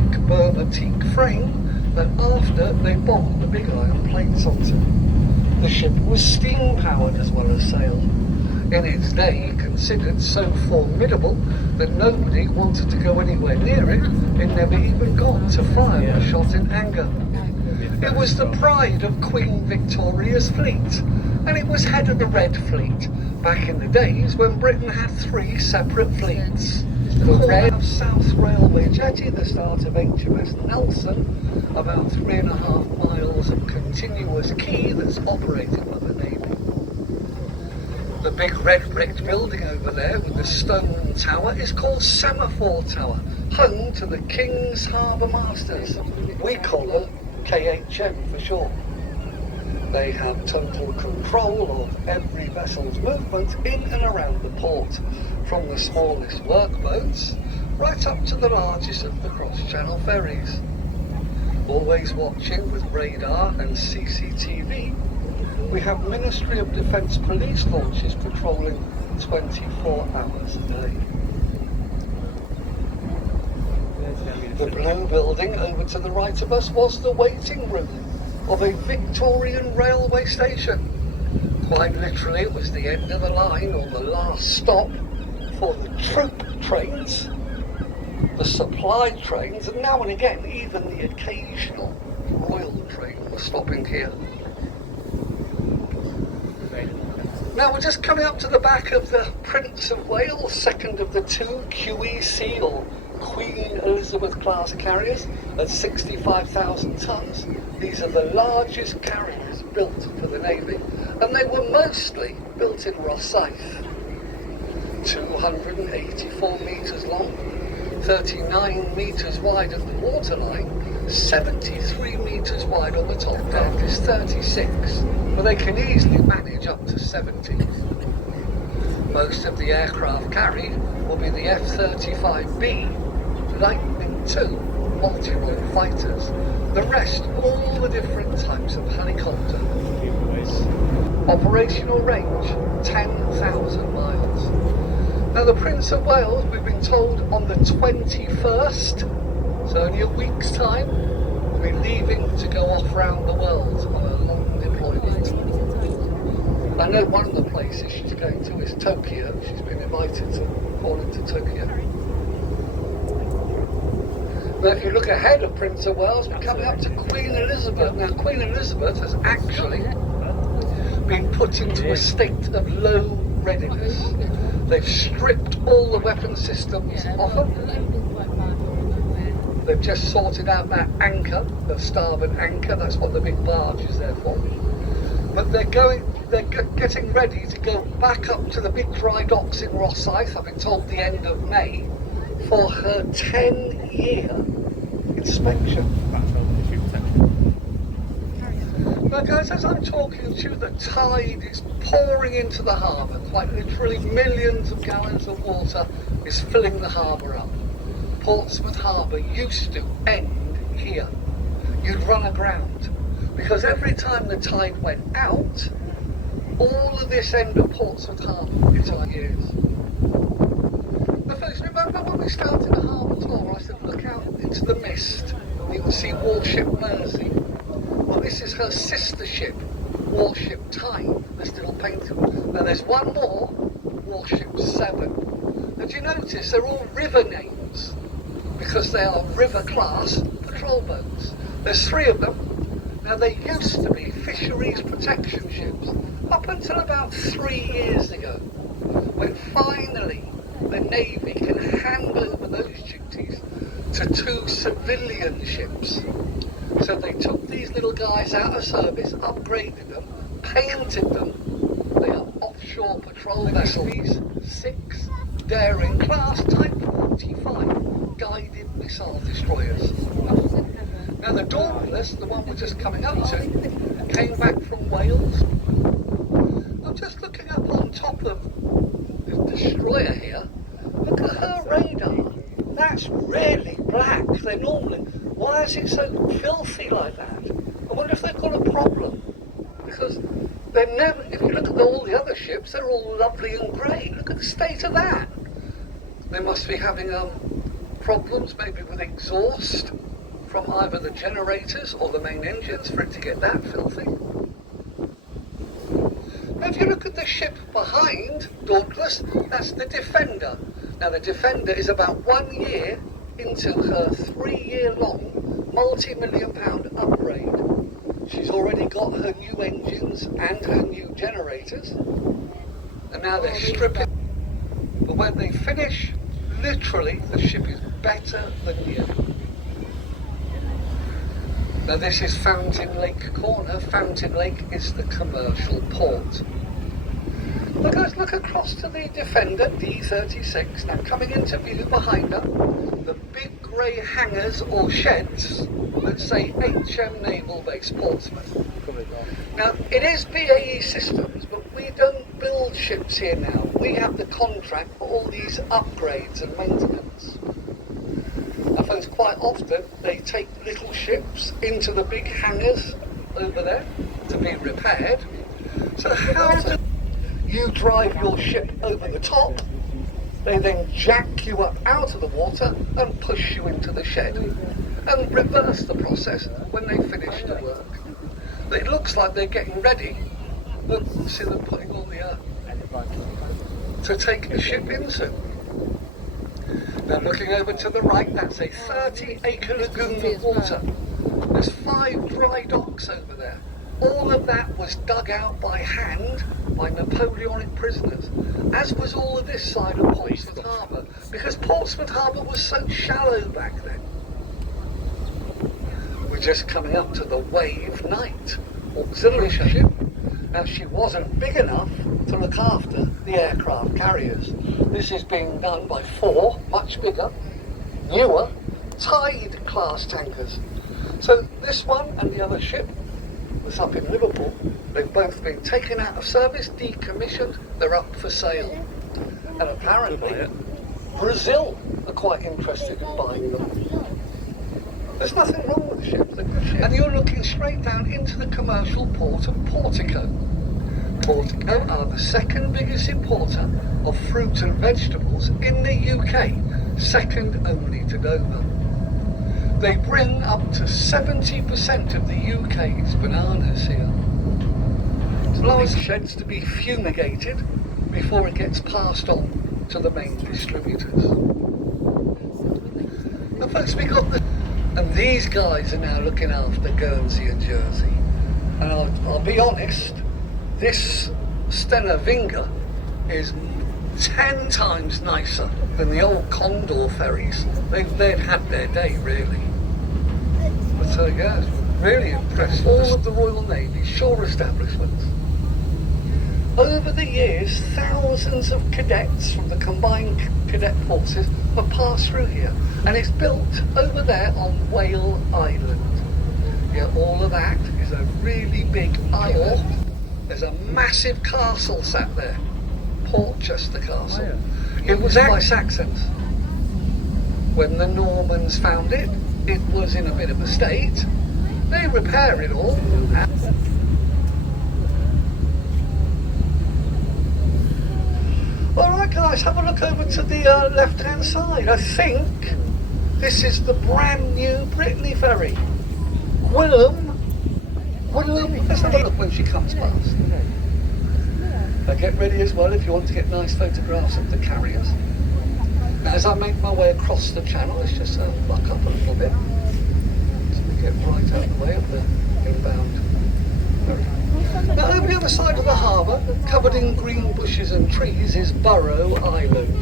classic Burma teak frame that after they bombed the big iron plates onto. The ship was steam powered as well as sailed. In its day considered so formidable that nobody wanted to go anywhere near it. It never even got to fire a shot in anger. It was the pride of Queen Victoria's fleet, and it was head of the Red Fleet, back in the days when Britain had 3 separate fleets. The Red of South Railway Jetty, the start of HMS Nelson, about 3.5 miles of continuous quay that's operated by the Navy. The big red brick building over there with the stone tower is called Semaphore Tower, home to the King's Harbour Masters. We call them KHM for short. They have total control of every vessel's movement in and around the port, from the smallest workboats right up to the largest of the cross-channel ferries. Always watching with radar and CCTV, we have Ministry of Defence police launches patrolling 24 hours a day. The blue building over to the right of us was the waiting room of a Victorian railway station. Quite literally, it was the end of the line or the last stop for the troop trains, the supply trains, and now and again even the occasional royal train was stopping here. Now we're just coming up to the back of the Prince of Wales, second of the 2 QEC or Queen Elizabeth class carriers at 65,000 tonnes. These are the largest carriers built for the Navy, and they were mostly built in Rosyth. 284 metres long, 39 metres wide at the waterline, 73 metres wide on the top deck is 36, but they can easily manage up to 70. Most of the aircraft carried will be the F-35B, Lightning II multi-role fighters, the rest all the different types of helicopter. Operational range 10,000 miles. Now the Prince of Wales, we've been told on the 21st, so only a week's time, will be leaving to go off round the world on a long deployment. I know one of the places she's going to is Tokyo. She's been invited to fall into Tokyo. But if you look ahead of Prince of Wales, we're coming up to Queen Elizabeth. Now Queen Elizabeth has actually been put into a state of low readiness. They've stripped all the weapon systems off her. They've just sorted out that anchor, the starboard anchor, that's what the big barge is there for. But they're getting ready to go back up to the big dry docks in Rosyth, I've been told the end of May, for her 10-year inspection. Now guys, as I'm talking to you, the tide is pouring into the harbour. Quite literally millions of gallons of water is filling the harbour up. Portsmouth Harbour used to end here. You'd run aground, because every time the tide went out, all of this end of Portsmouth Harbour is our years. Folks, remember when we started the harbour tour, I said look out into the mist, you can see warship Mersey. Well, this is her sister ship, warship Tyne, they're still painted. Now there's one more, warship 7. And you notice they're all river names, because they are river class patrol boats. There's 3 of them. Now they used to be fisheries protection ships, up until about 3 years ago, when finally the Navy can hand over those duties to 2 civilian ships. So they took these little guys out of service, upgraded them, painted them. They are offshore patrol vessels, 6 daring class Type 45 guided missile destroyers. Now the Dauntless, the one we're just coming up to, came back from Wales. I'm just looking up on top of the destroyer here. Look at her radar. That's really black. They're normally, why is it so filthy like that? I wonder if they've got a problem. Because they're never, if you look at all the other ships, they're all lovely and grey. Look at the state of that. They must be having problems maybe with exhaust from either the generators or the main engines for it to get that filthy. Now if you look at the ship behind Dauntless, that's the Defender. Now the Defender is about 1 year into her 3-year-long multi-million-pound upgrade. She's already got her new engines and her new generators, and now they're stripping. But when they finish, literally the ship is better than new. Now this is Fountain Lake Corner. Fountain Lake is the commercial port. Now guys, look across to the Defender D36. Now coming into view behind her, the big grey hangars or sheds that say HM Naval Base Portsmouth. Now it is BAE Systems, but we don't build ships here now. We have the contract for all these upgrades and maintenance. Now folks, quite often they take little ships into the big hangars over there to be repaired. So how do you drive your ship over the top? They then jack you up out of the water and push you into the shed and reverse the process when they finish the work. It looks like they're getting ready. Look, see them putting all the to take the ship into. Now looking over to the right, that's a 30-acre lagoon of water. There's 5 dry docks over there. All of that was dug out by hand by Napoleonic prisoners, as was all of this side of Portsmouth Harbour, because Portsmouth Harbour was so shallow back then. We're just coming up to the Wave Knight auxiliary ship. Now she wasn't big enough to look after the aircraft carriers. This is being done by 4 much bigger, newer, Tide class tankers. So this one and the other ship was up in Liverpool. They've both been taken out of service, decommissioned, they're up for sale. And apparently Brazil are quite interested in buying them. There's nothing wrong with the ships, they're good ships. And you're looking straight down into the commercial port of Portico. Portico are the 2nd biggest importer of fruit and vegetables in the UK, second only to Dover. They bring up to 70% of the UK's bananas here. It allows sheds to be fumigated before it gets passed on to the main distributors. And first we got the... And these guys are now looking after Guernsey and Jersey. And I'll be honest, this Stena Vinga is 10 times nicer than the old Condor ferries. They'd had their day, really. But yeah, really impressed. All of the Royal Navy shore establishments. Over the years, thousands of cadets from the combined cadet forces have passed through here. And it's built over there on Whale Island. Yeah, all of that is a really big isle. There's a massive castle sat there, Portchester Castle. It was by Saxons. When the Normans found it, it was in a bit of a state. They repaired it all. Alright guys, have a look over to the left hand side. I think this is the brand new Brittany ferry. Willem, let's have a look when she comes past. Get ready as well if you want to get nice photographs of the carriers. Now as I make my way across the channel, let's just buck up a little bit so we get right out of the way of the inbound ferry. Now over the other side of the harbour, covered in green bushes and trees, is Burrow Island.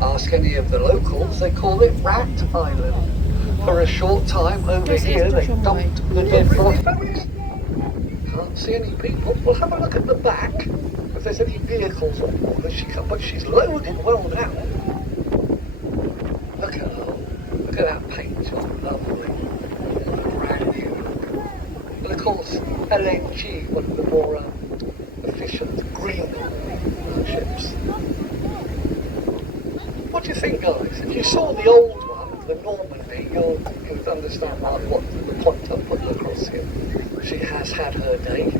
Ask any of the locals, they call it Rat Island. For a short time over here they dumped the dead bodies. Can't see any people. We'll have a look at the back if there's any vehicles on board as she comes, but she's loaded well down. Look at her. Look at that paint job, lovely. Brand new. And of course LNG, one of the more efficient green ships. What do you think guys? If you saw the old one, the Normandy, you'd understand what the point I'm putting across here. She has had her day.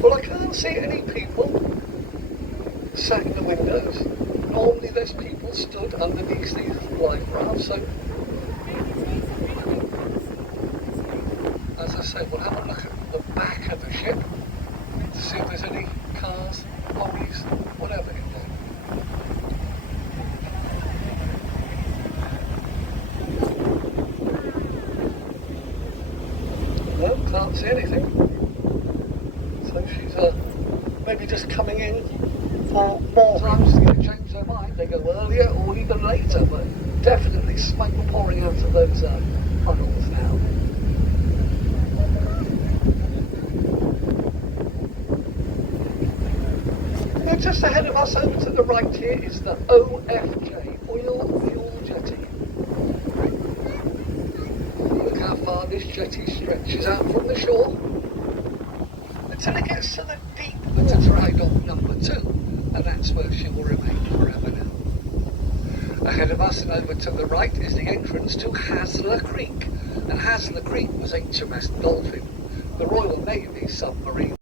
Well, I can't see any people sat in the windows. normally there's people stood underneath these life rafts, so as I said, we'll have a look at the back of the ship to see if there's any cars, lorries, whatever in there. No, can't see anything. So she's maybe just coming in for more times to change their mind. They go earlier or even later, but definitely smoke pouring out of those funnels now. Now just ahead of us over to the right here is the OFJ, Oil Fuel Jetty. Look how far this jetty stretches out from the shore until it gets to the deep water dry dock number 2, and that's where she will remain forever now. Ahead of us and over to the right is the entrance to Hasler Creek, and Hasler Creek was HMS Dolphin, the Royal Navy submarine